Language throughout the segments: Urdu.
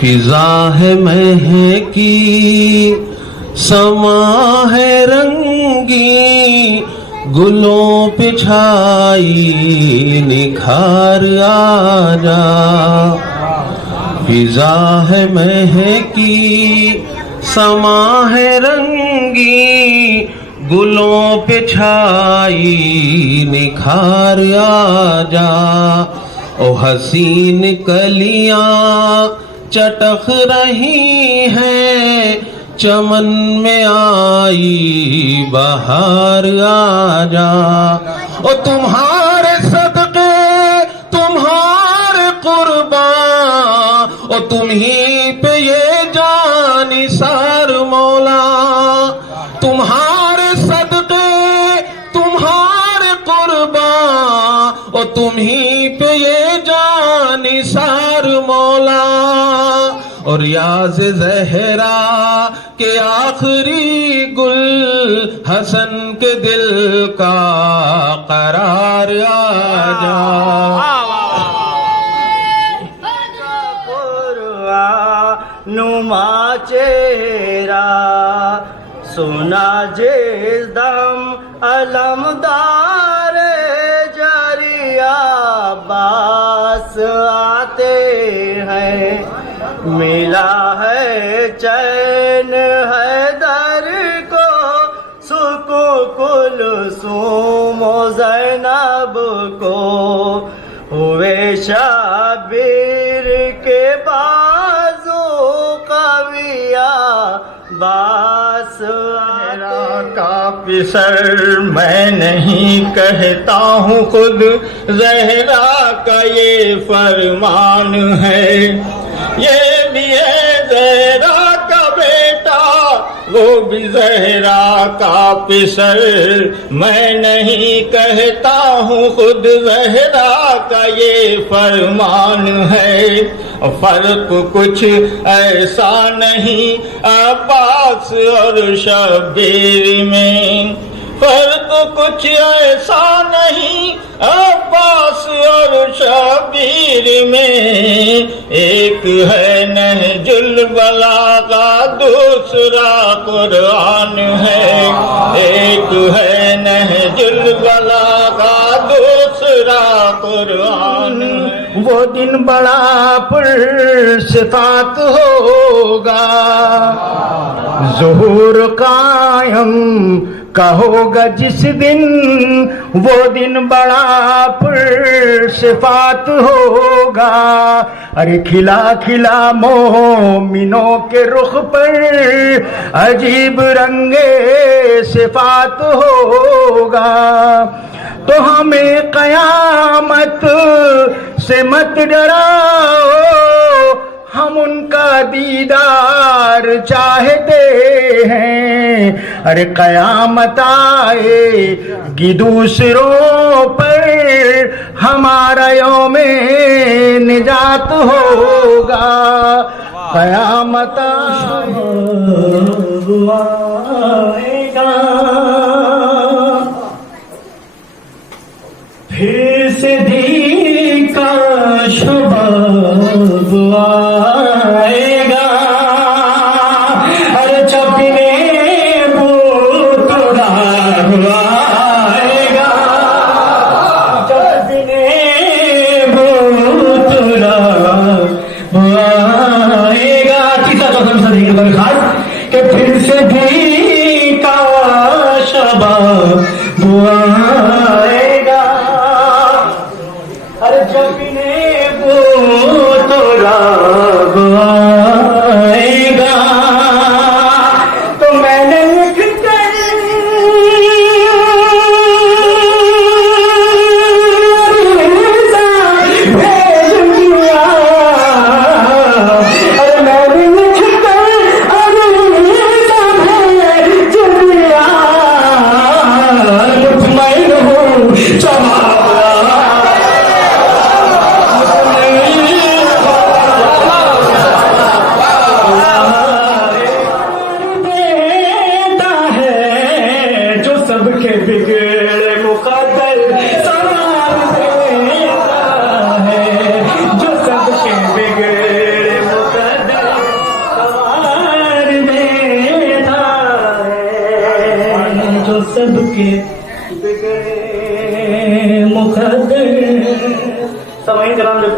فضا ہے مہکی سما ہے رنگی گلوں پہ چھائی نکھار آ جا فضا ہے مہکی سما ہے رنگی گلوں پہ چھائی نکھار آ جا او حسین کلیاں چٹخ رہی ہیں چمن میں آئی بہار آ جا او تمہارے صدقے تمہارے قربان او تم ہی پہ یہ جان نثار مولا تمہارے صدقے تمہارے قربان او تم ہی پہ یہ جان نثار مولا اور ریاض زہرا کے آخری گل حسن کے دل کا قرار آ جا نما چہرہ سنا جس دم علمدار جاری عباس آتے ہیں ملا ہے چین حیدر کو سکون کلثوم و زینب کو ہوئے شبیر کے بازو قویہ باس زہرا کا پسر میں نہیں کہتا ہوں خود زہرا کا یہ فرمان ہے یہ بھی ہے زہرا کا بیٹا وہ بھی زہرا کا پسر میں نہیں کہتا ہوں خود زہرا کا یہ فرمان ہے فرق کچھ ایسا نہیں عباس اور شبیر میں فرق کچھ ایسا نہیں عباس اور شبیر میں ایک ہے نہج البلاغہ دوسرا قرآن ہے ایک ہے نہج البلاغہ دوسرا قرآن ہے وہ دن بڑا پر صفات ہوگا ظہور قائم کا ہوگا جس دن وہ دن بڑا پر صفات ہوگا ارے کھلا کھلا مومنوں کے رخ پر عجیب رنگ صفات ہوگا تو ہمیں قیامت سے مت ڈراؤ ہم ان کا دیدار چاہتے ہیں ارے قیامت آئے گی دوسروں پر ہمارا یوم نجات ہوگا قیامت آئے گا پھر سے دین کا شباب آئے گا ہر چپنے بوتڑا آئے گا چپنے بوتڑا آئے گا تیسرا چوتھا مثال دیکھیں بڑے خاص کہ پھر سے دین کا شباب آئے گا ہر چپنے بوتڑا آئے گا تو میں نے لکھ کر بھیج دیا ارے میں نے لکھ کر بھیج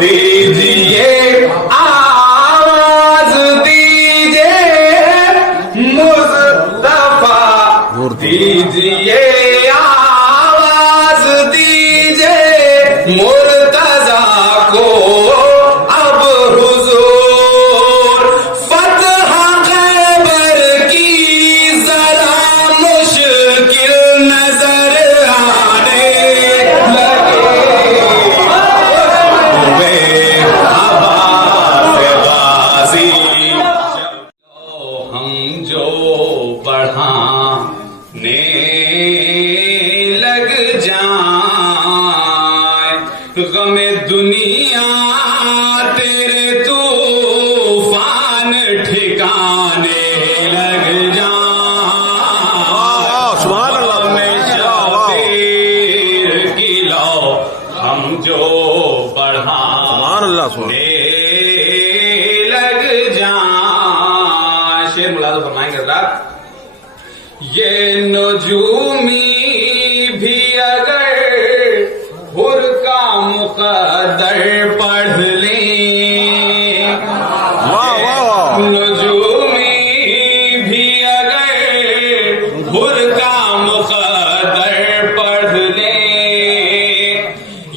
دیجیے آواز دیجیے مصطفیٰ دیجیے آواز دیجیے مرتضیٰ کو اب حضور فتح خیبر کی ذرا مشکل نظر آنے لگے غازی ہم جو بڑھانے لگ جائیں غم دنیا تیرے طوفان ٹھکانے لگ جائیں سبحان اللہ شبیر کی لو ہم جو سبحان اللہ بڑھانے لگ جائیں شعر ملازم فرمائیں گے حضرات یہ نجومی بھی اگر حر کا مقدر پڑھ لیں نجومی بھی اگر حر کا مقدر پڑھ لیں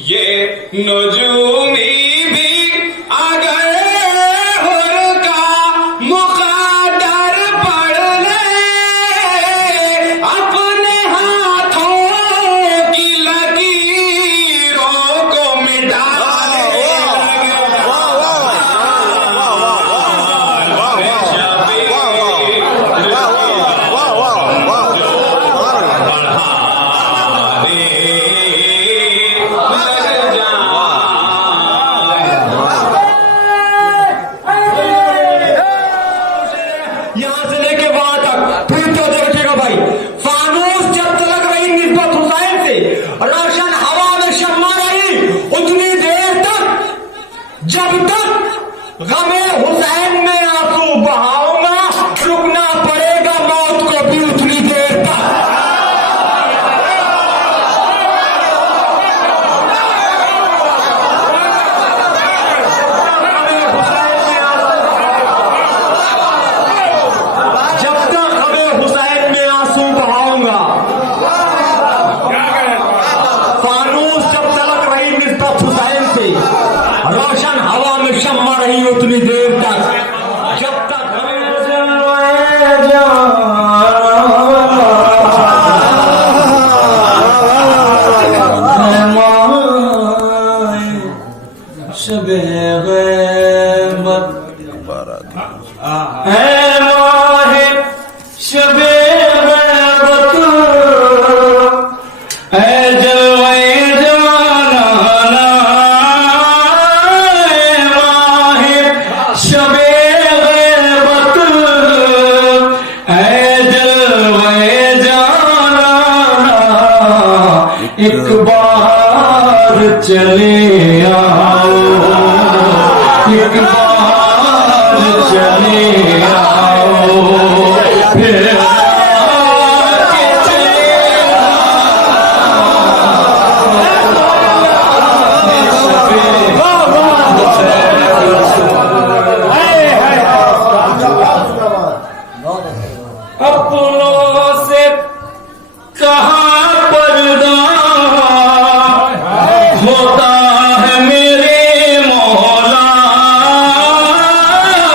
یہ نجومی بھی اگر حر کا مقدر پڑھ لیں اپنے ہاتھوں کی لکیروں کو مٹا یہاں سے لے کے وہاں تک پھر تو دیکھے گا بھائی فانوس جب تلک رہی نسبت حسین سے روشن ہوا میں شمع رہی اتنی دیر تک جب تک غم حسین میں آنسو بہاؤں گا رکنا پڑے گا موت کو بھی اتنی دیر تک جب تک ہمیں حسین میں آنسو بہاؤں گا فانوس جب تلک رہی نسبت حسین سے روشن ہوا میں شمع رہی اتنی دیر تک جب تک ہمیں شب غیبت اے ماہ شب غیبت اے جلوے جانانا اے ماہ شب غیبت اے جلوے جانانا ایک بار چلے آؤ ایک بار چلے آؤ پھر اپنوں سے کہاں پردہ ہوتا ہے میرے مولا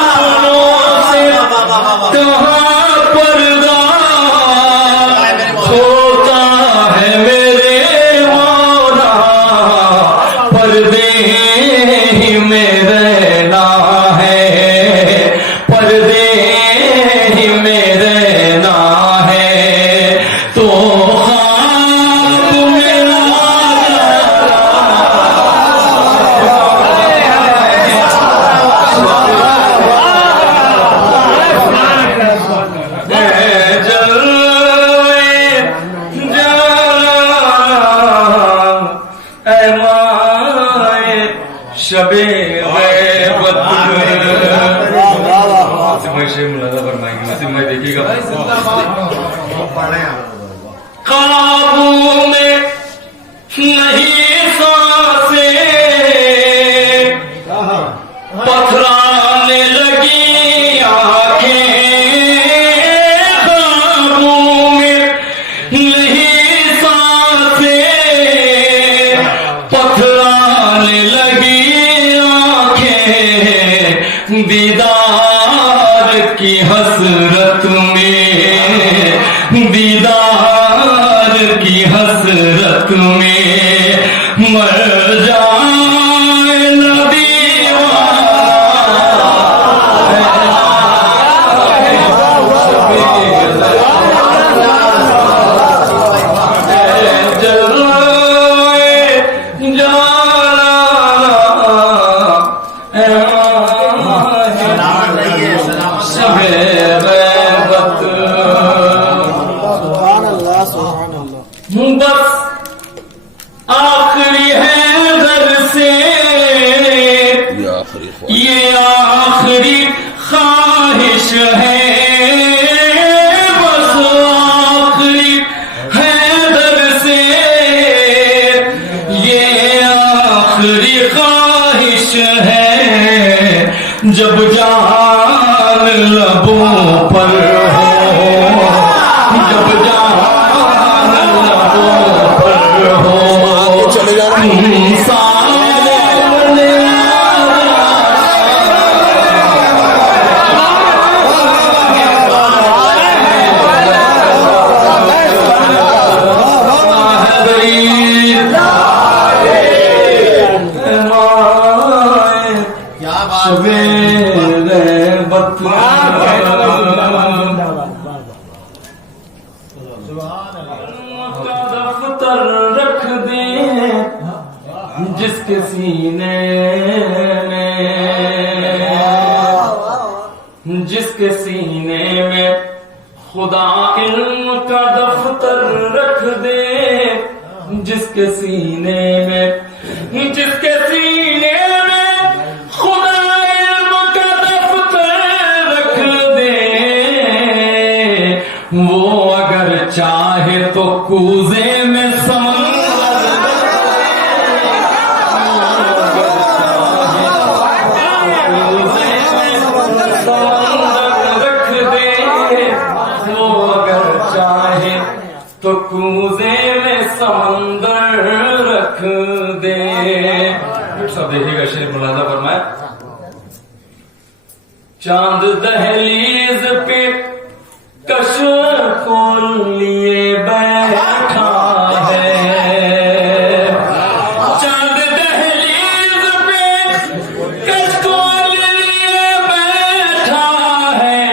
اپنوں سے کہاں پردہ ہوتا ہے میرے مولا پردے ہی میں رہنا ہے پردے ہی میں رہنا ہے تو خواب میرا شب غیبت دیکھیے گا قابو میں نہیں سانسیں یہ آخری خواہش ہے بس آخری حیدر سے، یہ آخری خواہش ہے جب جان لبوں پر ہو، جب جان لبوں پر ہو دفتر رکھ دے جس کے سینے میں، جس کے سینے میں خدا علم کا دفتر رکھ دے، جس کے سینے میں، جس کے سینے میں خدا علم کا دفتر رکھ دے، وہ اگر چاہے تو کوزے میں تو کوزے میں سمندر رکھ دے۔ سب دیکھیے گا، شریف ملاحظہ فرمائے، چاند دہلیز پہ کشف کو لیے بیٹھا ہے، چاند دہلیز پہ کشف کو لیے بیٹھا ہے،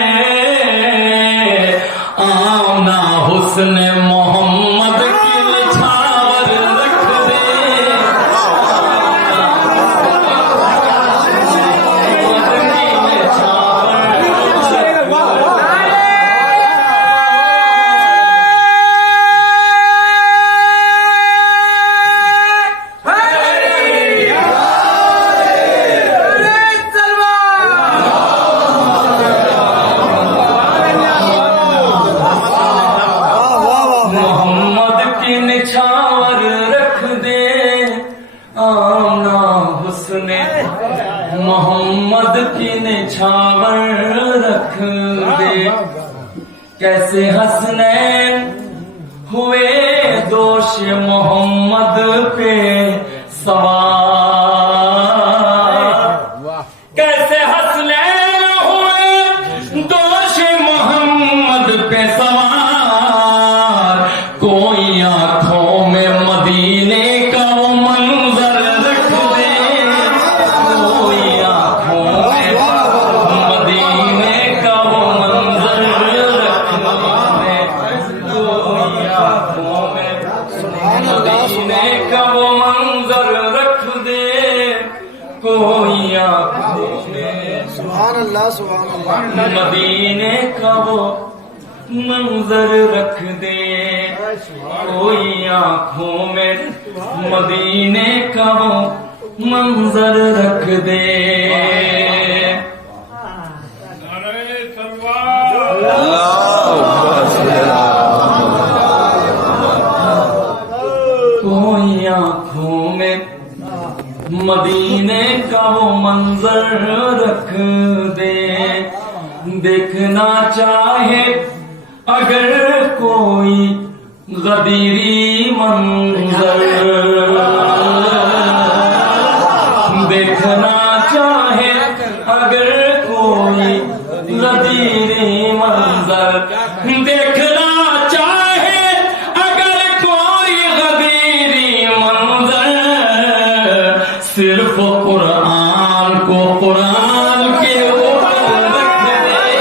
آمنا حسن محمد کی نچھاور رکھ دے، محمد کی نچھاور رکھ دے، آمنا حسن محمد کی نچھاور رکھ دے، کیسے حسنین ہوئے دوش محمد پہ سوار، کیسے حسنین ہوئے دوش محمد پہ سوار، کوئی آنکھوں میں مدینے کا وہ منظر رکھ دے، کوئی آنکھوں میں مدینے کا وہ منظر رکھ دے، کوئی آنکھوں میں مدینے کا وہ منظر رکھ دے، کوئی آنکھوں میں سبحان اللہ سبحان اللہ مدینے کا وہ منظر رکھ دے، کوئی آنکھوں میں مدینے کا وہ منظر رکھ دے۔ کوئی آنکھوں میں مدینے کا وہ منظر رکھ دے، دیکھنا چاہے اگر کوئی غدیری منظر، دیکھنا چاہے اگر کوئی غدیری منظر، دیکھنا چاہے اگر کوئی غدیری منظر، صرف قرآن کو قرآن کے اوپر رکھ دے،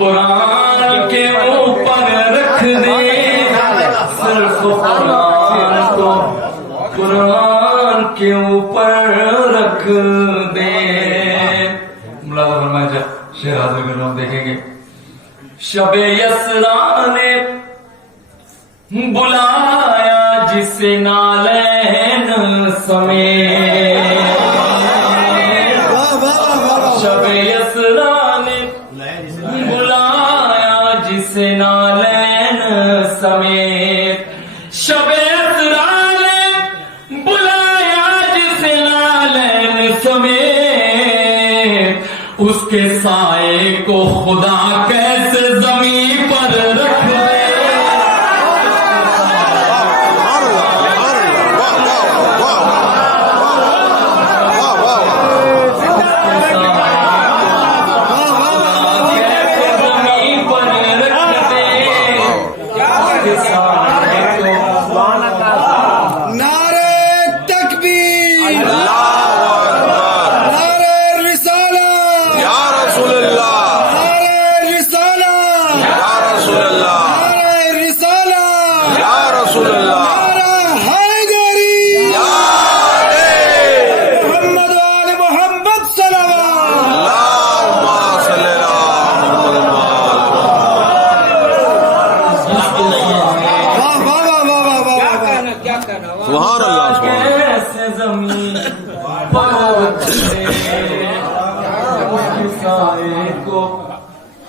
قرآن کے اوپر رکھ دے، صرف قرآن کو قرآن کے اوپر رکھ دے۔ ملا فرمایا شعر حاضر کر رہا ہوں، دیکھیں گے۔ شب یسریٰ نے بلایا جسے نالین سمیت، شب یسریٰ نے بلایا جسے نالین سمیت، شب یسریٰ نے بلایا جسے نالین سمیت، اس کے سائے کو خدا کیسے زمین پر رکھ دے۔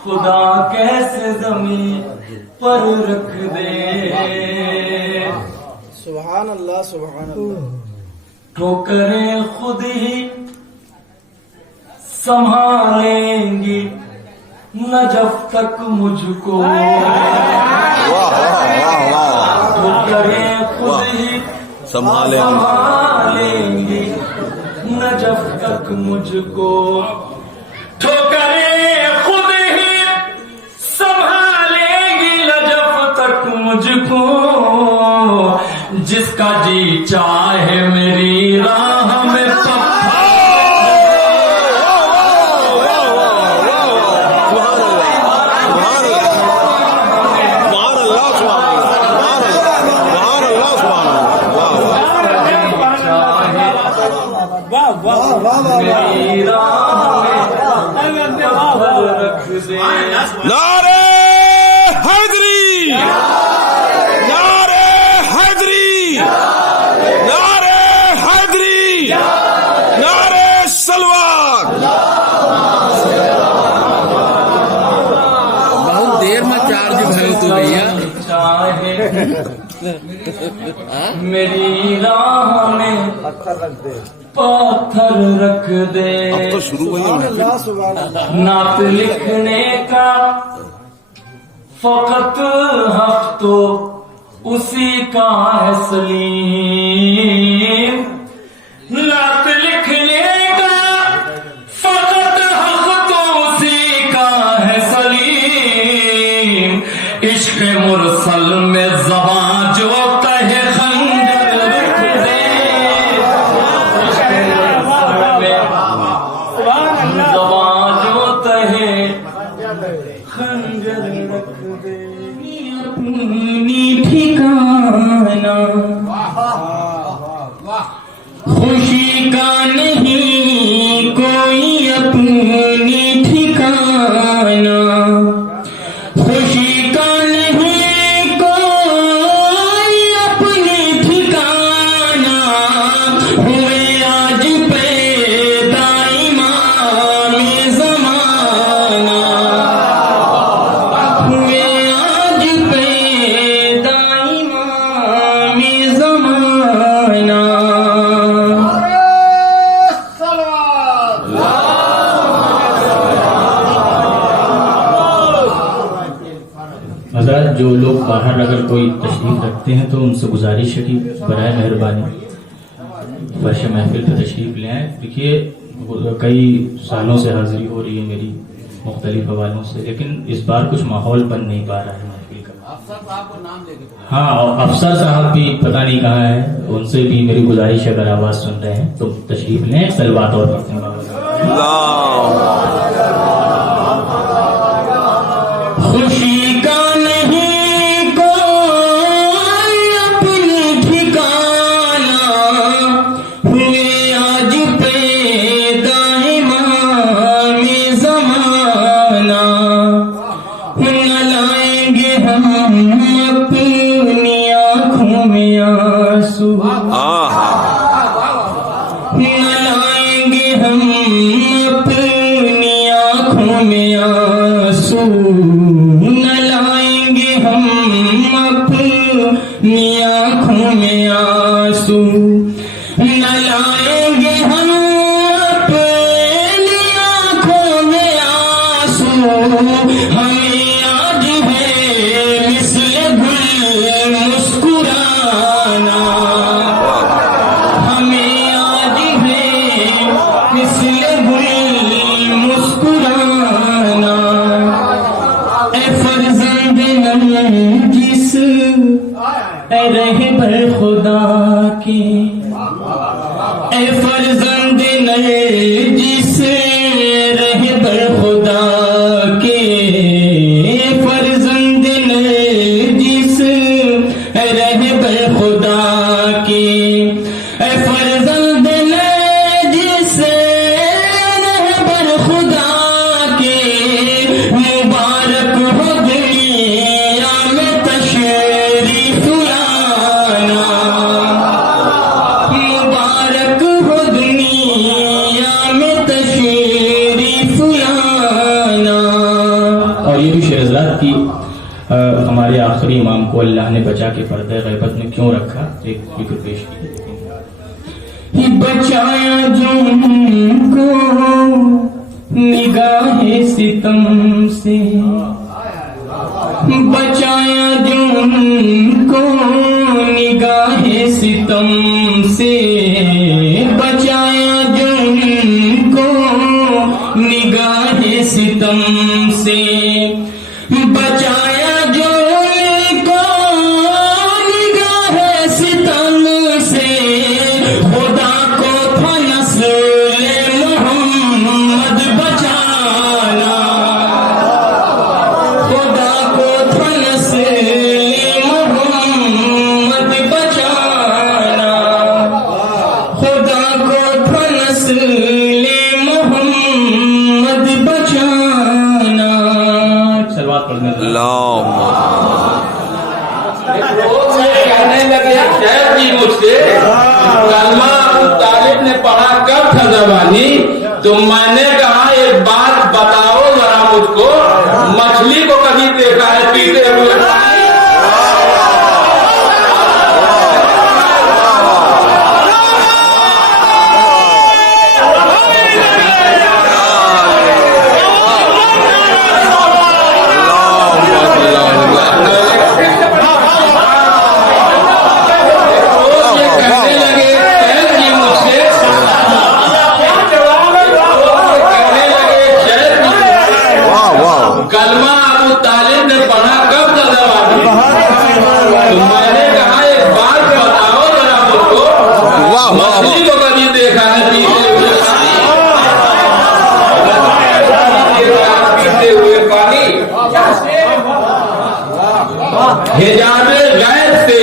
خدا کیسے زمین پر رکھ دے۔ سبحان اللہ سبحان اللہ۔ ٹھوکریں خود ہی سنبھالیں گی نہ جب تک مجھ کو، ٹھوکریں خود ہی سنبھالیں گی نہ جب تک مجھ کو، ٹھوکریں خود ہی سنبھالیں گی نہ جب تک مجھ کو، جس کا جی چاہے میری راہ میں نعرہ حیدری، نعرہ حیدری، نعرہ حیدری، نعرہ سلوات۔ بہت دیر میں چارج بھائی تو بھیا میری راہ میں پتھر رکھ دے۔ اب تو شروع ہوئی اللہ سبحان اللہ۔ نعت لکھنے کا فقط حق تو اسی کا ہے سلیم، نعت لکھنے کا فقط حق تو اسی کا ہے سلیم، عشق مرسل میں زبان جو کہے خنجر رکھ دے، زبان جو کہے خنجر رکھ دے، اپنی ٹھکانا خوشی کا نہیں کوئی، اپنی ٹھکانا خوشی کا نہیں کوئی، اپنی ٹھکانا ہوئے آج پیدا امام زمانہ، ہوئے آج پیدا امام زمانہ۔ حضرات جو لوگ باہر اگر کوئی تشریف رکھتے ہیں تو ان سے گزارش ہے کہ برائے مہربانی فرش محفل پہ تشریف لے آئیں۔ دیکھیے کئی سالوں سے حاضری ہو رہی ہے میری مختلف حوالوں سے، لیکن اس بار کچھ ماحول بن نہیں پا رہا ہے محفل کا۔ ہاں افسر صاحب بھی پتہ نہیں کہاں ہیں، ان سے بھی میری گزارش ہے اگر آواز سن رہے ہیں تو تشریف لیں، سلوات اور پڑھتے ہیں۔ اپنی آنکھوں میں آنسو نہ لائیں گے، ہم اپنی آنکھوں میں آنسو نہ لائیں گے، ہم اپنی آنکھوں میں آنسو، ہمیں آج ہے مثل گل مسکرانا، ہمیں آج ہے مثل گل مسکرانا، اے فرزند نرجس اے رہبر خدا کے، اے فرزند نرجس رہبر خدا کے، اے فرزند نرجس رہبر خدا کے، اے فرزند نرجس رہبر خدا کے، مبارک ہو دنیا میں تشریف لانا، مبارک ہو دنیا میں تشریف لانا۔ اور یہ بھی شعر حضرات کی ہمارے آخری امام کو اللہ نے بچا کے پردہ غیبت میں کیوں رکھا، ایک فکر پیش کی۔ بچایا جو ان کو نگاہ ستم سے، بچایا جو ان کو نگاہ ستم سے، بچایا جو ان کو نگاہ ستم سے، بچایا جو ان کو نگاہ ستم سے، خدا کو تھا نسل محمد بچانا، خدا کو تھا نسل محمد بچانا، خدا کو تھا نسل محمد بچانا۔ سلوات پڑھنے کہنے لگے شیخ جی مجھ سے کلمہ ابو طالب نے پڑھا کب تھا زبانی، تو میں نے کہا ایک بات بتاؤ ذرا مجھ کو، مچھلی کو کبھی دیکھا ہے پیتے ہوئے پانی؟ کلمہ ابو طالب نے پڑھا کب تھا زبانی، تو میں نے کہا ایک بات بتاؤ ذرا مجھ کو، مچھلی کو کبھی دیکھا ہے پیتے ہوئے پانی؟ حجاب غیب سے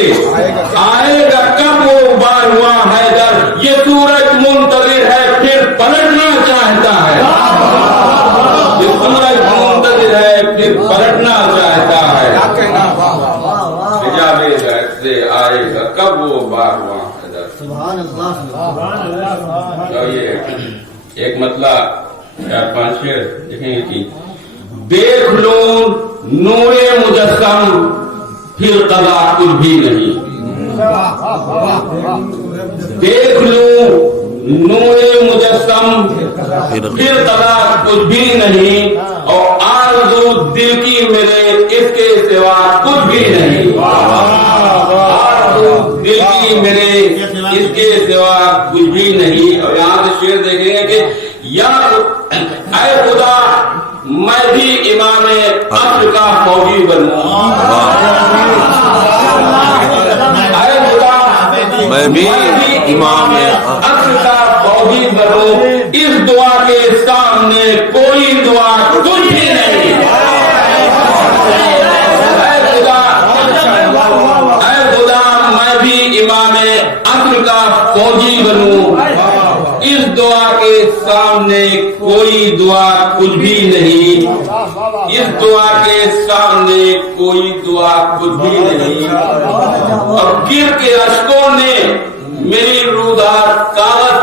آئے گا کب وہ بار ہوا حیدر، یہ سورج منتظر ہے پھر پلٹنا چاہتا ہے، یہ سورج منتظر ہے پھر پلٹنا چاہتا ہے، حجاب غیب سے آئے گا کب وہ بار ہوا حیدر۔ یہ ایک مطلب 4-5 شعر دیکھیں گے کہ دیکھ لو نور مجسم پھر قضا کچھ بھی نہیں، دیکھ لو نور مجسم پھر قضا کچھ بھی نہیں، اور آرزو دل کی میرے اس کے سوا کچھ بھی نہیں، آرزو دل کی میرے اس کے سوا کچھ بھی نہیں۔ اور یہاں سے شعر دیکھیں گے کہ یا اے خدا میں بھی امام عصر کا فوجی بنوں، اے خدا میں بھی امام عصر کا فوجی بنوں، اس دعا کے سامنے کوئی دعا کچھ بھی نہیں، اے خدا میں بھی امام عصر کا فوجی بنوں، اس دعا کے سامنے کوئی دعا کچھ بھی نہیں، اس دعا کے سامنے کوئی دعا کچھ بھی نہیں۔ اور گر کے اشکوں نے میری رودار کاغذ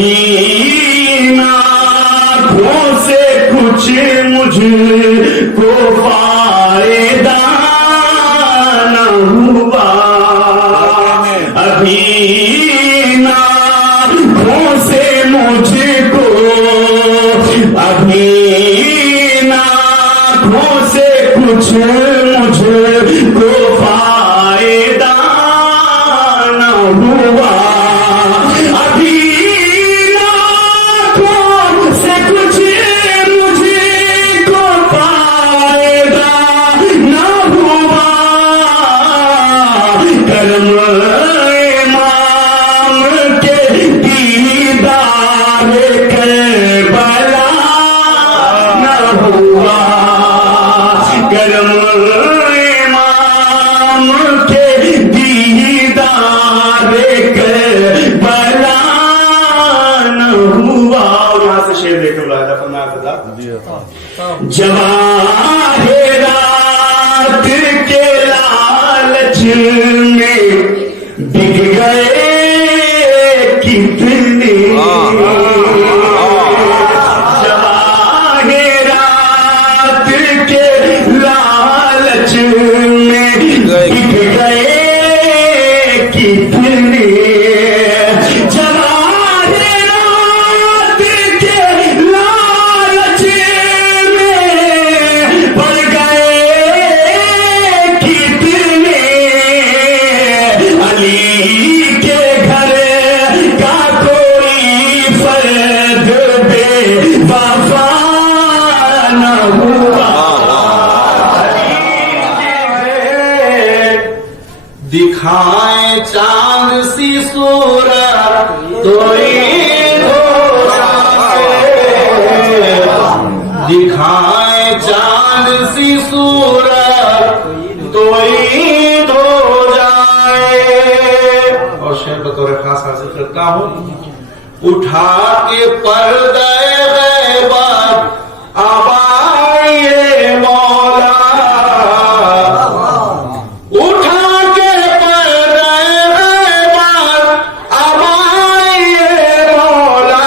ابھی آنکھوں سے کچھ مجھ کو فائدہ نہ ہوا، ابھی آنکھوں سے مجھ کو، ابھی آنکھوں سے کچھ مجھ کو فائدہ نہ ہوا، ابھی آنکھوں سے کچھ مجھ کو فائدہ نہ ہوا، کرم امام کے دیدار کربلا نہ ہوا، کرم امام کے دیدار کربلا نہ ہوا۔ اور یہاں سے شعر دیکھ لو، فرمایا تھا جواہرات کے لالچ میں بک گئے کتنے، جواہرات کے لالچ میں بک گئے کتنے، جواہرات کے لالچ میں پڑ گئے کتنے، علی کے گھر کا کوئی فرد بے وفا نہ ہوا، دکھائیں چاند سی صورت تو عید ہو جائے، دکھائیں چاند سی صورت تو عید ہو جائے۔ اور شعر بطور خاص حاصل کرتا ہوں، اٹھا کے پردہ غیبت اب آئیے مولا، اٹھا کے پردہ غیبت اب آئیے مولا،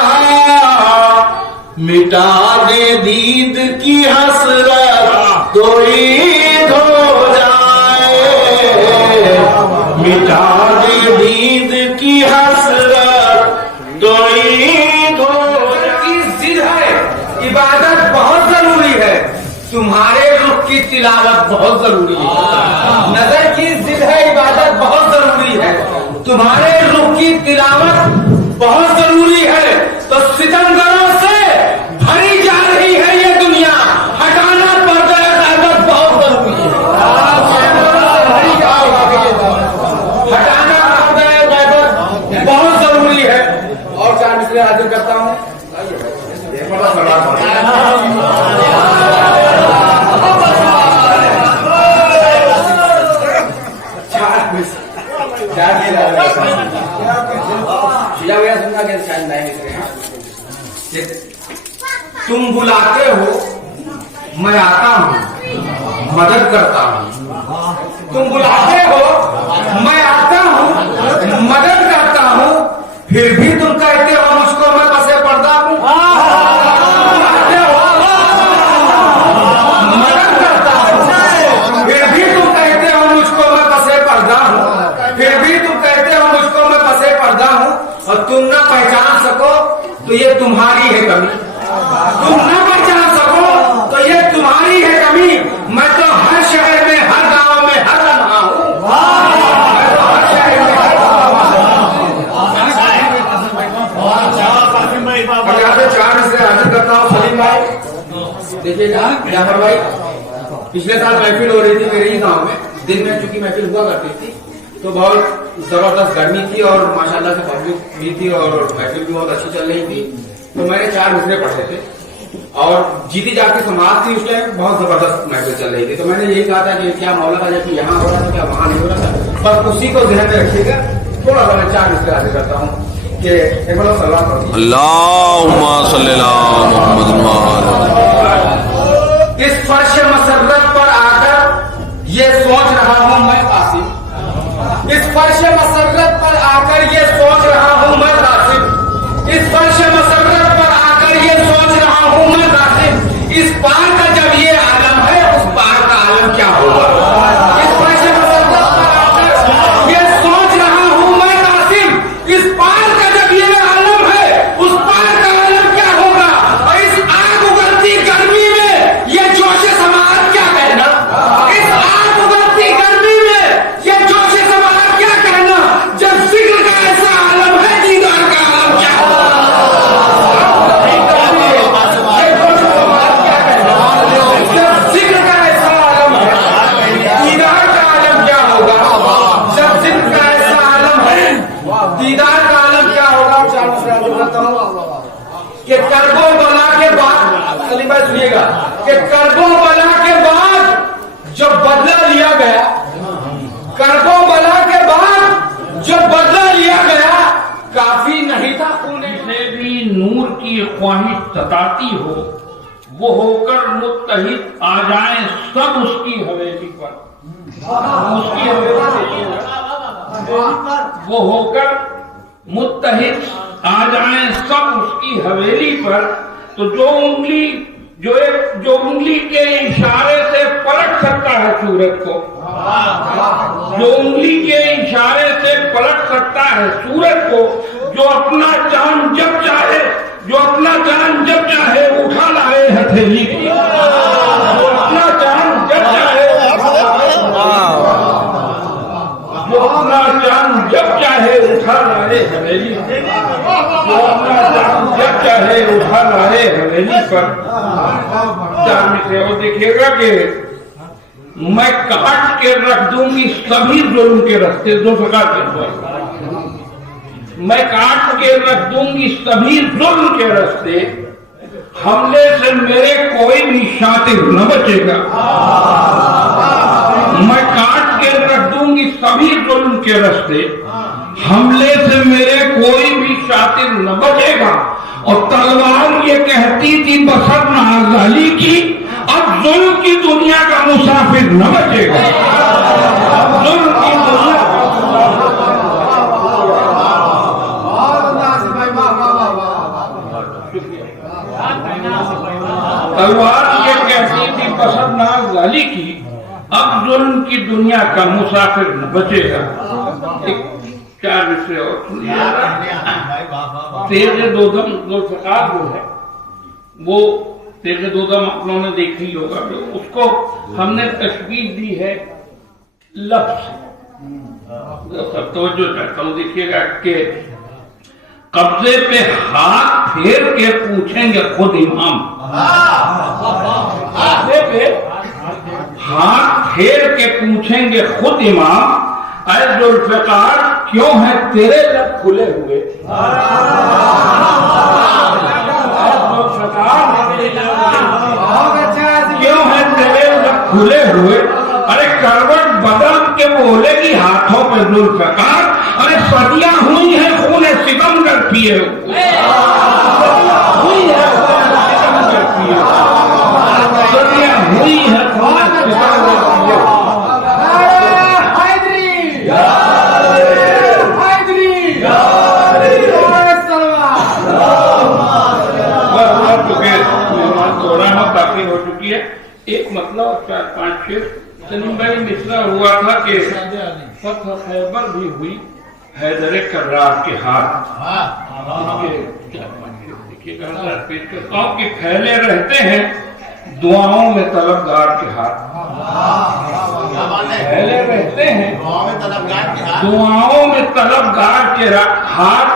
مٹا دے دید کی حسرت تو عید ہو جائے، مٹا دے دید کی حسرت تو عید ہو کی ضد ہے، عبادت بہت ضروری ہے، تمہارے رخ کی تلاوت بہت ضروری ہے، نظر کی ضد ہے، عبادت بہت ضروری ہے، تمہارے رخ کی تلاوت بہت ضروری ہے، تو ستمگروں سے بھری جا رہی ہے یہ دنیا، ہٹانا پردہ غیبت بہت ضروری ہے، ہٹانا پردہ غیبت بہت ضروری ہے۔ اور چار مصرے حاضر کرتا ہوں، تم بلاتے ہو میں آتا ہوں، مدد کرتا ہوں، تم بلاتے ہو میں آتا ہوں، مدد کرتا ہوں، پھر بھی تم کہتے ہو مجھ کو میں پسے پردہ ہوں، بلاتے ہو مدد کرتا ہوں، پھر بھی تم کہتے ہو مجھ کو میں پسے پردہ ہوں، پھر بھی تم کہتے ہو مجھ کو میں پسے پردہ ہوں، اور تم نہ پہچان سکو تو یہ تمہاری ہے کمی، تم نہ پہچان سکو تو یہ تمہاری ہے کمی، میں تو ہر شہر میں ہر گاؤں میں ہر لمحہ ہوں، میں تو ہر شہر میں ہر گاؤں میں اور یہاں سے چار سے حاضر کرتا ہوں سلیم بھائی، دیکھیے گا جعفر بھائی، پچھلے سال محفل ہو رہی تھی میرے ہی گاؤں میں، دن میں چونکہ محفل ہوا کرتی تھی تو بہت زبردست گرمی تھی اور ماشاءاللہ سے پبلک بھی تھی اور محفل بھی بہت اچھی چل رہی تھی، تو میں نے چار مصرے پڑھے تھے اور جیتی جاتی سماعت تھی، اس ٹائم بہت زبردست محفل چل رہی تھی، تو میں نے یہی کہا تھا کہ کیا مولا کا جیسے یہاں ہو رہا تھا کیا وہاں نہیں ہو رہا تھا، بس اسی کو ذہن میں رکھیے گا، تھوڑا سا میں چار مصرے حاصل کرتا ہوں کہ ایک بار سلام کروں، اللہم صلی اللہ محمد وآلہ۔ اس فرش مسرت پر آ کر یہ سوچ رہا ہوں میں قاسم، اس فرش مسرت پر آ کر یہ سوچ رہا ہوں میں قاسم، اس فرش کہ کربو بلا کے بعد جو بدلہ لیا گیا، کربو بلا کے بعد جو بدلہ لیا گیا کافی نہیں تھا. انہیں سے بھی نور کی خواہش ستاتی ہو، وہ ہو کر متحد آ جائیں سب اس کی حویلی پر. اس کی حویلی پر وہ ہو کر متحد آ جائیں سب اس کی حویلی پر. تو جو انگلی کے اشارے سے پلٹ سکتا ہے سورج کو، جو انگلی کے اشارے سے پلٹ سکتا ہے سورج کو، جو اپنا چاند جب چاہے اٹھا لائے ہتھیلی کی، جو اپنا چاند جب چاہے اٹھا لائے حویلی، جو اپنا چاند جب چاہے اٹھا لائے حویلی پر. چاند سے وہ دیکھیے گا کہ میں کاٹ کے رکھ دوں گی سبھی ظلم کے رستے. دو فقات کے میں کاٹ کے رکھ دوں گی سبھی ظلم کے رستے، حملے سے میرے کوئی بھی شاطر نہ بچے گا. میں کاٹ کے رکھ دوں گی سبھی ظلم کے رستے، حملے سے میرے کوئی بھی شاطر نہ بچے گا. اور تلوار یہ کہتی تھی بسر نازالی کی، اب ظلم کی دنیا کا مسافر نہ بچے گا. ظلم کی دنیا تلوار یہ کہتی تھی بسر نازالی کی، اب ظلم کی دنیا کا مسافر نہ بچے گا. چار مصرے اور سنیے. تیز دو دم ذوالفقار جو ہے وہ تیز دو دم آپ لوگوں نے دیکھی ہوگا، اس کو ہم نے تشبیہ دی ہے لفظ. سب توجہ چاہتا ہوں، دیکھیے گا کہ قبضے پہ ہاتھ پھیر کے پوچھیں گے خود امام، قبضے پہ ہاتھ پھیر کے پوچھیں گے خود امام، اے ذوالفقار کیوں ہے تیرے لب کھلے ہوئے؟ کیوں ہے تیرے لب کھلے ہوئے؟ ارے کروٹ بدل کے بولے گی ہاتھوں پہ ذوالفقار، ارے صدیاں ہوئی ہیں خون ستم کر پیے ہوئے، صدیاں ہوئی ہیں خون ستم کر پیے ہوئے. ہو چکی ہے. ایک مطلب 4-5 سلیم بھائی مصرع ہوا تھا کہ فتح خیبر بھی ہوئی حیدر کرار کے ہاتھ. کہ پھیلے رہتے ہیں دعاؤں میں طلبگار کے ہاتھ، پھیلے رہتے ہیں دعاؤں میں طلبگار کے ہاتھ،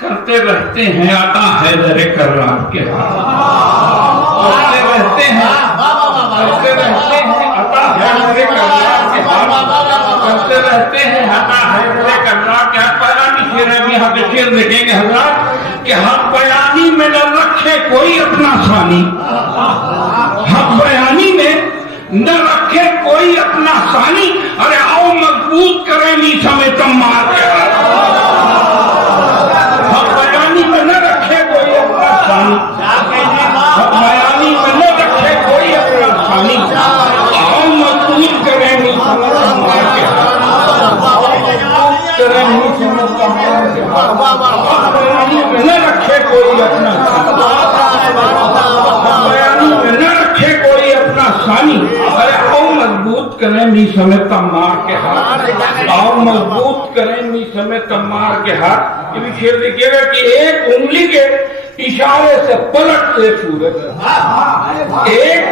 کرتے رہتے ہیں عطا حیدر کرار کے ہاتھ، کرتے رہتے ہیں عطا حیدر کرار کے ہاتھ، کرتے رہتے ہیں عطا حیدر کرار کے ہاتھ. پہلا شیر ہے، یہاں پہ شیر دیکھیں گے حضرات کہ حق بیانی میں نہ رکھے کوئی اپنا ثانی، حق بیانی میں نہ رکھے کوئی اپنا ثانی. ارے آؤ مضبوط کریں نیچا میں تم مار کے حق بیانی میں نہ رکھے کوئی اپنا ثانی، حق بیانی میں نہ رکھے کوئی اپنا ثانی. آؤ مضبوط کریں نیچا میں تم مار کے کریں نیچا میں تم مار کے حق بیانی میں نہ رکھے کوئی اپنا بیانی میں نہ رکھے کوئی اپنا ثانی. ارے آؤ مضبوط کریں می سمیت تمار کے ہاتھ، آؤ مضبوط کریں می سمیت تمار کے ہاتھ. یہ بھی شیر دیکھیے گا کہ ایک انگلی کے اشارے سے پلٹتے سورج، ایک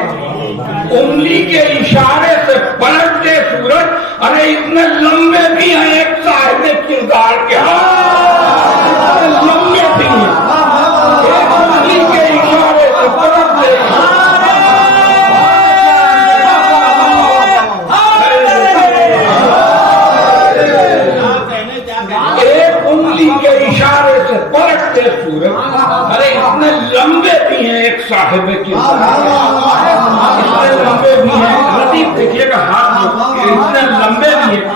انگلی کے اشارے سے پلٹتے سورج. ارے اتنے لمبے بھی ہیں ایک صاحب کردار کے ہاتھ، لمبے بھی ہیں ایک انگلی کے اشارے سے پلٹتے. ایک انگلی کے اشارے سے پلٹتے ارے سورج ارے اتنے لمبے بھی ہیں ایک صاحب کردار اتنے لمبے بھی ہیں لطیف دیکھیے گا ہاتھ اتنے لمبے بھی ہیں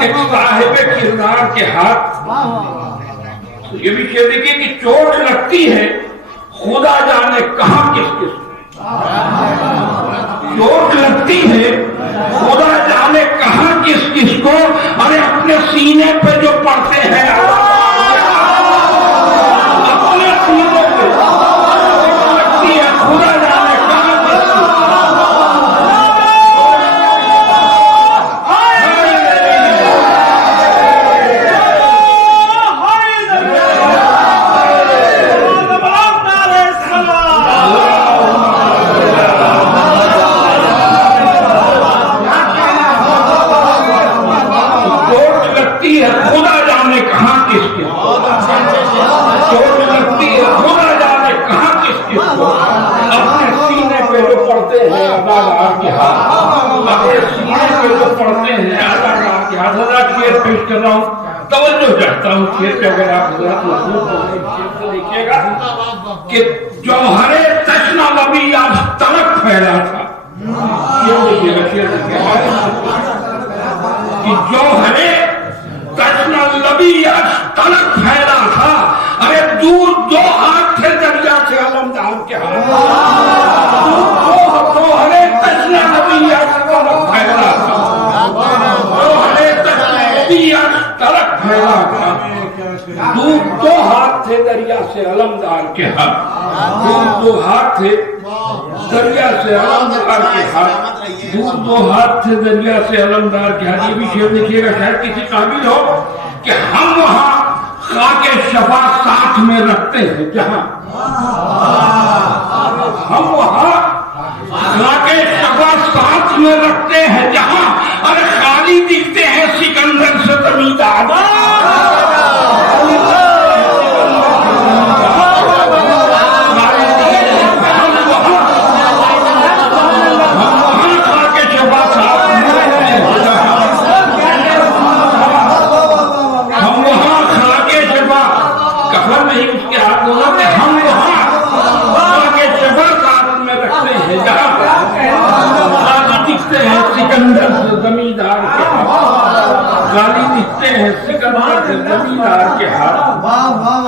ایک صاحب کردار کے ہاتھ. یہ بھی کہہ دیکھیے کہ چوٹ لگتی ہے خدا جانے کہاں کس کس چوٹ لگتی ہے خدا جانے کہاں کس کس کو. ارے اپنے سینے پہ جو پڑتے ہیں اپنے سینے پہ لگتی ہے خدا جانے کہاں کس کس خدا جانے کہاں کس کس چوٹ لگتی ہے خدا جانے کہاں کس کس کو. اپنے سینے پہ جو پڑتے ہیں اداکار کے ہاتھ اپنے سینے پہ جو پڑتے ہیں اداکار کے ہاتھ. حضرات شعر پیش کر رہا ہوں توجہ چاہتا ہوں شعر پہ. اگر آپ حضرات دیکھیے گا کہ جوہر تشنا لبی آج تلک پھیلا تھا. شعر دیکھیے گا شعر دیکھیے گا کہ جوہر تشنا لبی آج تلک پھیلا تھا. ارے دور دو ہاتھ تھے دریا سے علمدار کے ہاتھ. جوہر تشنا لبی آج تلک پھیلا تھا. جوہر تشنا لبی آج تلک پھیلا تھا. دور دو ہاتھ تھے دریا سے علمدار کے ہاتھ. دور دو ہاتھ تھے دریا سے علمدار کے ہاتھ. دور دو ہاتھ تھے دریا سے علمدار کے ہاتھ. یہ بھی شعر دیکھیے گا شاید کسی قابل ہو کہ ہم وہاں خاک شفا ساتھ میں رکھتے ہیں جہاں ہم وہاں خاک شفا ساتھ میں رکھتے ہیں جہاں. ارے خالی دکھتے ہیں سکندر سے زمیندار. سکندر سے زمیندار کے ہاتھ گالی دکھتے ہیں سکندر سے زمیندار کے ہاتھ.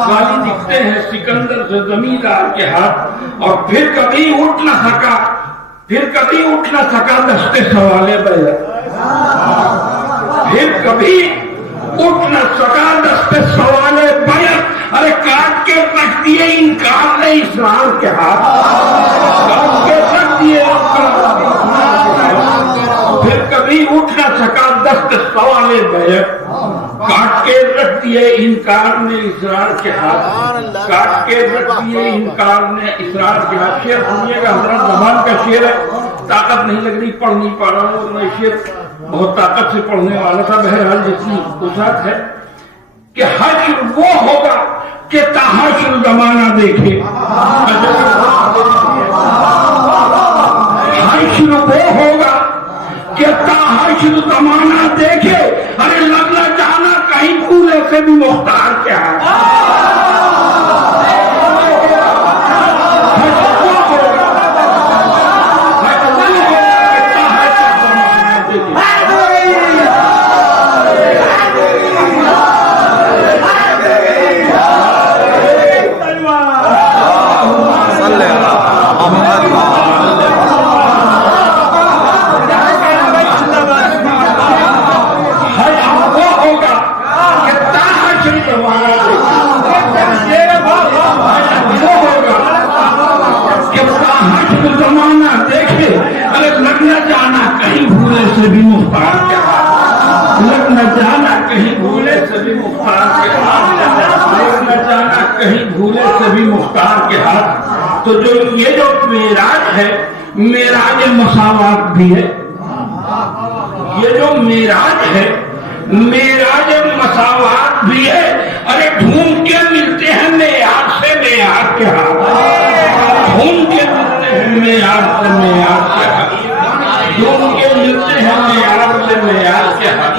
گالی دکھتے ہیں سکندر سے زمیندار کے ہاتھ. اور پھر کبھی اٹھ نہ سکا دستے سوالے بیعت. پھر کبھی اٹھ نہ سکا دستے سوالے بیعت. ارے کاٹ کے رکھ دیے انکار نے اسرار کے ہاتھ. کاٹ کے رکھ دیے پھر کبھی اٹھ نہ سکا دست سوالے بیعت. کاٹ کے رکھ دیے انکار نے اسرار کے ہاتھ. کاٹ کے رکھ دیے انکار نے اسرار کے ہاتھ. شعر سنیے گا حضرت زبان کا شعر ہے طاقت نہیں لگ رہی پڑھ نہیں پا رہا ہوں. میں شعر بہت طاقت سے پڑھنے والا تھا. بہرحال جتنی وسعت ہے کہ حشر وہ ہوگا کہ تحشر زمانہ دیکھے. حشر وہ ہوگا کہ تحشر زمانہ دیکھے. ارے لگنا جانا کہیں پورے سے بھی مختار کیا ہے. تو جو یہ جو معراج ہے معراج مساوات بھی ہے. یہ جو معراج ہے معراج مساوات بھی ہے. ارے ڈھونڈ کے ملتے ہیں معیار سے معیار کے ہاتھ. ڈھونڈ کے ملتے ہیں معیار سے معیار کے ہاتھ. ڈھونڈ کے ملتے ہیں معیار سے معیار کے ہاتھ.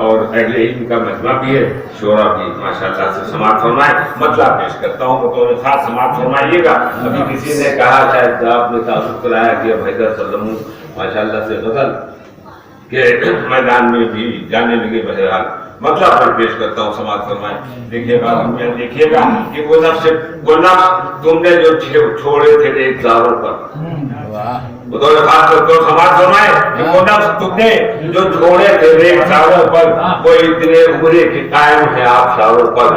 اور اہل علم کا مجمع بھی ہے، شورا بھی ماشاءاللہ سے سماعت فرمائے. مطلب پیش کرتا ہوں بطور خاص سماعت فرمائیے گا. ابھی کسی نے کہا شاید آپ نے تعارف کرایا کہ اب حیدر سلموں ماشاءاللہ سے غزل کے میدان میں بھی جانے لگے. بہرحال مطلب میں پیش کرتا ہوں سماعت فرمائے. دیکھیے گا دیکھیے گا کہ وہ نفس تم نے جو چھوڑے تھے ایک زاروں پر، بطور خاص تو سماعت فرمائے کہ وہ نفس تم نے جو چھوڑے تھے ایک زاروں پر، وہ اتنے عمرے کے قائم ہے آپ شاروں پر.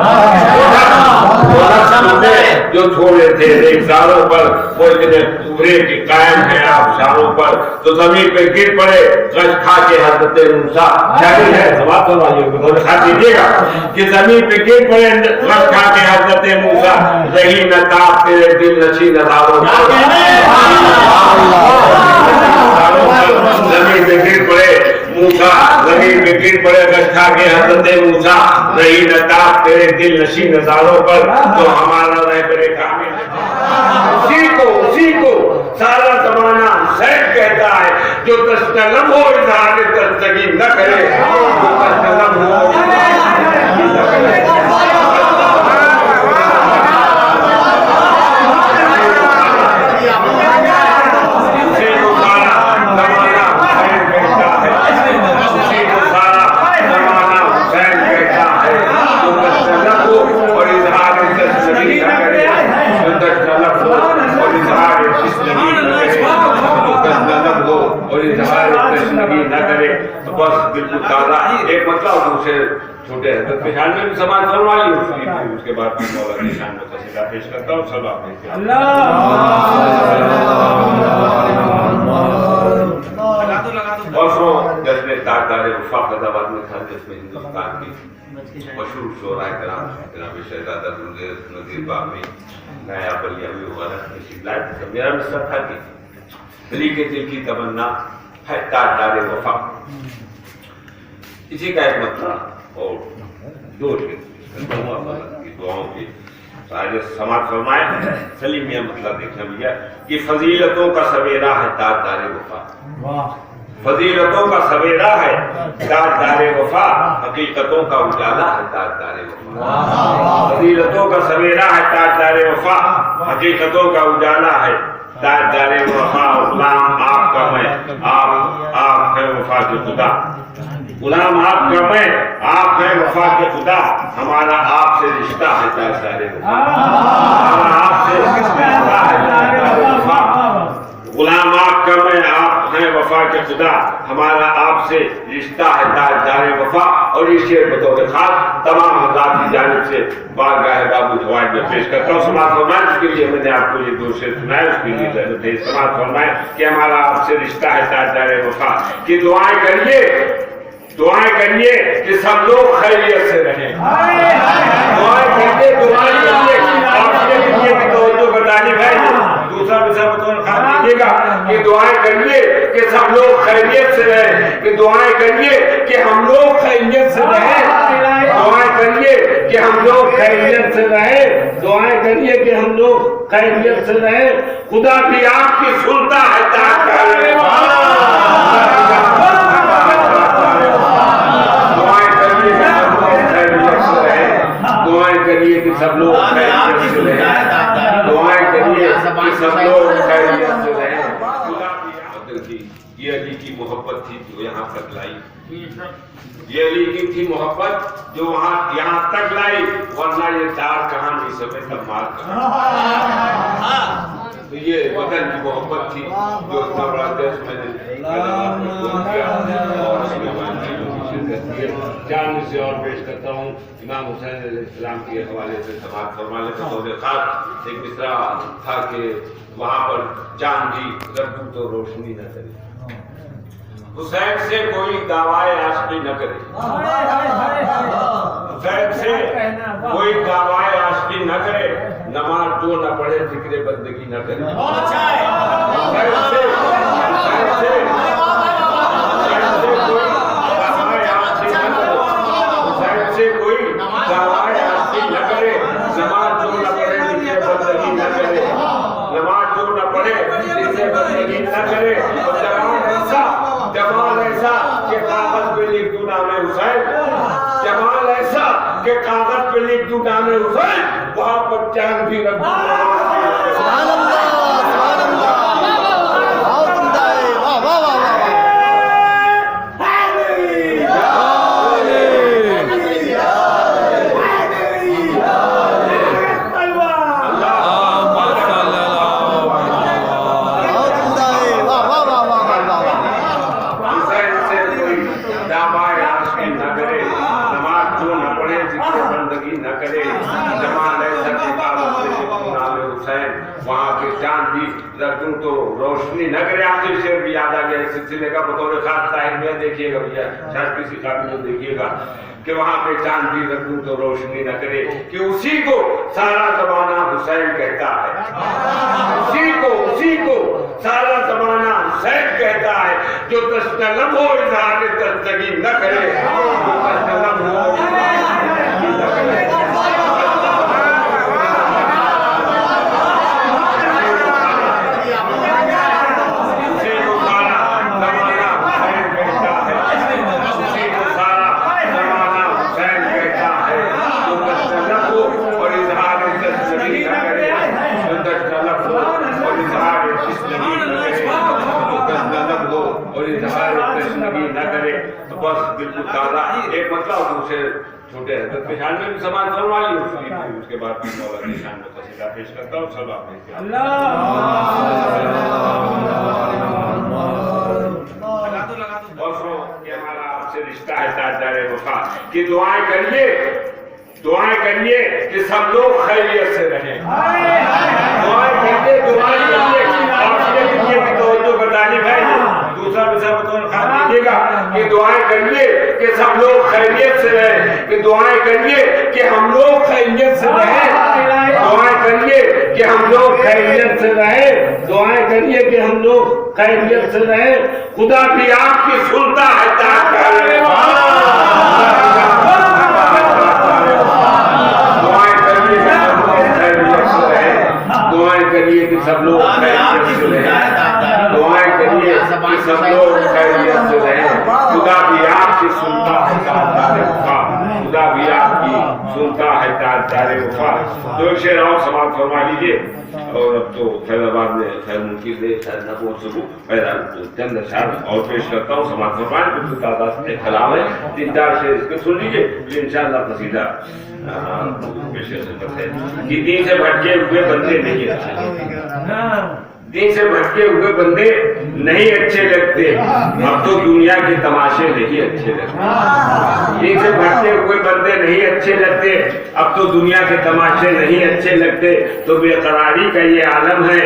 وہ نفس تم نے جو چھوڑے تھے ایک زاروں پر، وہ اتنے عمرے کے قائم ہے آپ شاروں پر. تو زمین پہ گر پڑے غش کھا کے حضرت موسیٰ. شاعری ہے سماعت فرمائیے بطور خاص دیجیے گا کہ زمین پہ گر پڑے غش کھا کے حضرت موسیٰ، رہی نہ تاب تیرے دل نشی نظاروں پر. زمین پہ گر پڑے موسیٰ، زمین پہ گر پڑے غش کھا کے حضرت موسیٰ، رہی نہ تاب تیرے دل نشی نظاروں پر. تو ہمارا رہبر کامل اسی کو سارا زمانہ حسین کہتا ہے، جو تستلم ہو اظہار تستگی نہ کرے، جو تستلم ہو ایک مطلب دوسرے چھوٹے حضرت کے شان میں بھی سماعت فرما لی. اس کے بعد مولا کی شان میں قصیدہ پیش کرتا ہوں. سب آپ دیکھتے ہیں. برسوں جشن تاجدار وفا فیض آباد میں تھا، جس میں ہندوستان کی مشہور شعراء کرام جناب شہزادہ نذیر باغوی، نیا بلیاوی وغیرہ تشریف لائے. میرا مصرع تھا کہ دلی کے دل کی تمنا ہے تاجدار وفا. اسی کا ایک مطلب اور دو دعاؤں کی سماعت فرمائے. سلیم میاں مطلب دیکھنا بھیا کہ فضیلتوں کا سویرا ہے تاجدار وفا. فضیلتوں کا سویرا ہے تاجدار وفا، حقیقتوں کا اجالا ہے تاجدار وفا. فضیلتوں کا سویرا ہے تاجدار وفا، حقیقتوں کا اجالا ہے تاجدار وفا. غلام آپ کا میں، آپ ہے وفا کے خدا. غلام آپ کا میں، آپ ہیں وفا کے خدا. ہمارا آپ سے رشتہ ہے تاجدار وفا. ہمارا آپ سے رشتہ ہے تاجدار وفا. غلام آپ کا میں، آپ ہیں وفا کے خدا. ہمارا آپ سے رشتہ ہے تاجدار وفا. اور یہ شعر بطور خاص تمام حضرات کی جانب سے بارگاہ بابو جوائد میں پیش کرتا ہوں. سماعت فرمائیں. اس کے لیے میں نے آپ کو یہ دو شعر سنائے، اس کے لیے سماعت فرمائیں کہ ہمارا آپ سے رشتہ ہے تاجدار وفا. کہ دعائیں کریے کہ سب لوگ خیریت سے رہیں. دعائیں کریے آپ کے لیے بھی توجہ بتانے بھائی. دوسرا مثال بطور خاص دیجیے گا کہ دعائیں کریے کہ سب لوگ خیریت سے رہیں. کہ دعائیں کریے کہ ہم لوگ خیریت سے رہیں. دعائیں کریے کہ ہم لوگ خیریت سے رہیں. دعائیں کریے کہ ہم لوگ خیریت سے رہیں. خدا بھی آپ کی سنتا ہے تاجدار وفا. دعائیں کریے کہ سب لوگ خیریت سے رہیں. دعائیں کریے کہ سب لوگ خیریت سے رہیں. یہ علی کی محبت تھی جو یہاں تک لائی. یہ علی کی تھی محبت جو یہاں تک لائی. ورنہ یہ دار کہاں نہیں سکے تب مار کہاں. تو یہ وطن کی محبت تھی جو اتنا بڑا دیش میں نے جان سے اور پیش کرتا ہوں. امام حسین علیہ السلام کے حوالے سے سماعت فرمانے کا بطور خاص ایک مصرع تھا کہ وہاں پر چاند بھی ربو تو روشنی نہ کرے. حسین سے کوئی دعوائے عاشقی نہ کرے. حسین سے کوئی دعوائے عاشقی نہ کرے. نماز جو نہ پڑھے ذکر بندگی نہ کرے. جمال ایسا کہ کاغذ پہ لکھ دوں نام حسین. کہ کاغذ پہ لکھ دوں نام حسین، وہاں پر چاند بھی رکھ دوں. سبحان اللہ سبحان اللہ. بہت عمدہ ہے. واہ واہ واہ واہ. وہاں کے چاند بھی رکھوں تو روشنی نہ کرے. آخر شعر بھی یاد آ گیا اس سلسلے کا بطور خاص طاہر دیکھیے گا بھیا، شاید کسی قابل کو دیکھیے گا کہ وہاں پہ چاند بھی رکھوں تو روشنی نہ کرے، کہ اسی کو سارا زمانہ حسین کہتا ہے. اسی کو سارا زمانہ حسین کہتا ہے، جو تسلم ہو اظہار تستگی نہ کرے، جو تسلم ہو نہ کرے. بس بالکل تازہ ایک مطلب اسے چھوٹے حضرت کے شان میں بھی سماعت فرما لی اس کے بعد میں مولا کی شان میں قصیدہ پیش کرتا ہوں. سب آپ دیکھتے ہیں. دوستوں یہ ہمارا آپ سے رشتہ ہے تاجدار وفا کہ دعائیں کریے کہ سب لوگ خیریت سے رہیں. دعائیں کریے آپ یہ بھی توجہ بردانی بھائی دوسرا مثال بطور خاص دیجیے گا کہ دعائیں کریے کہ سب لوگ خیریت سے رہیں، کہ دعائیں کریے کہ ہم لوگ خیریت سے رہیں. دعائیں کریے کہ ہم لوگ خیریت سے رہیں. دعائیں کریے کہ ہم لوگ خیریت سے رہیں. خدا بھی آپ کی سنتا ہے دعائیں کریے کہ سب لوگ خیریت سے رہیں. دعائیں کریے کہ سب لوگ خیریت سے رہیں. خدا بھی آپ کی سنتا ہے تاجدار وفا. خدا بھی آپ کی سنتا ہے تاجدار وفا. تو ایک شعر اور سماعت فرما لیجیے. اور اب تو فیض آباد میں خیر ممکن دے شاید نہ پہنچ سکوں، چند اشعار اور پیش کرتا ہوں. سماعت فرمائیں. بالکل تعداد میں کلام ہے، 3-4 شعر اس کے سن لیجیے. ان شاء اللہ قصیدہ کہ دین سے بھٹکے ہوئے بندے نہیں اچھے، دین سے بھٹکے ہوئے بندے نہیں اچھے لگتے، اب تو دنیا کے تماشے نہیں اچھے لگتے. دین سے بھٹکے ہوئے بندے نہیں اچھے لگتے، اب تو دنیا کے تماشے نہیں اچھے لگتے. تو بے قراری کا یہ عالم ہے،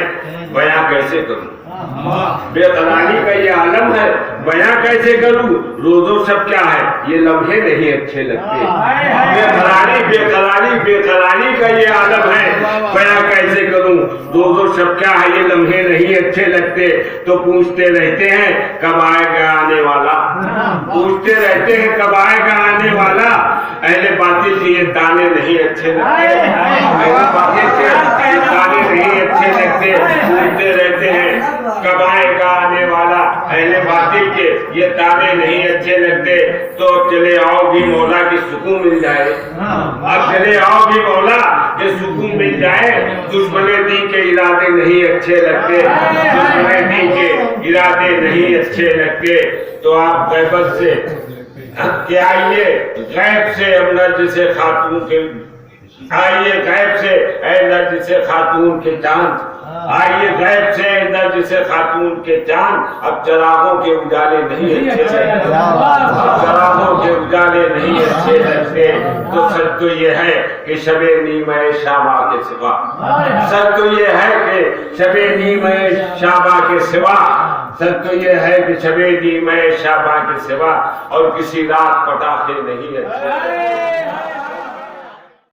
بیاں کیسے کروں؟ بے قراری کا یہ عالم ہے، بیاں کیسے کروں؟ روز و شب کیا ہے یہ لمحے نہیں اچھے لگتے. بے قراری کا یہ عالم ہے، بیاں کیسے کروں؟ روز و شب کیا ہے یہ لمحے نہیں اچھے لگتے. تو پوچھتے رہتے ہیں کب آئے گا آنے والا، پوچھتے رہتے ہیں کب آئے گا آنے والا. اہل باطل کے یہ تانے نہیں اچھے لگتے، اہل باطل کے یہ تانے نہیں اچھے لگتے. پوچھتے رہتے ہیں کب آئے گا آنے والا، اہل باطل کے یہ تانے نہیں اچھے لگتے. تو چلے آؤ بھی مولا کی سکون مل جائے، اب چلے آؤ بھی مولا کہ سکون مل جائے. دشمن دین کے ارادے نہیں اچھے لگتے، دشمن دین کے ارادے نہیں اچھے لگتے. تو آپ غیبت سے کہ آئیے غیب سے نرجس خاتون کے، آئیے غیب سے اے نرجس خاتون کے چاند، آئیے غیب سے نرجس خاتون کے چاند. اب چراغوں کے اجالے نہیں اچھے لگتے، اب چراغوں کے اجالے نہیں اچھے لگتے. تو سچ تو یہ ہے کہ شب نیمہ شابہ کے سوا، سچ تو یہ ہے کہ شب نیمہ شابہ کے سوا، سچ تو یہ ہے کہ شب نیمہ شابہ کے سوا اور کسی رات پٹاخے نہیں اچھے.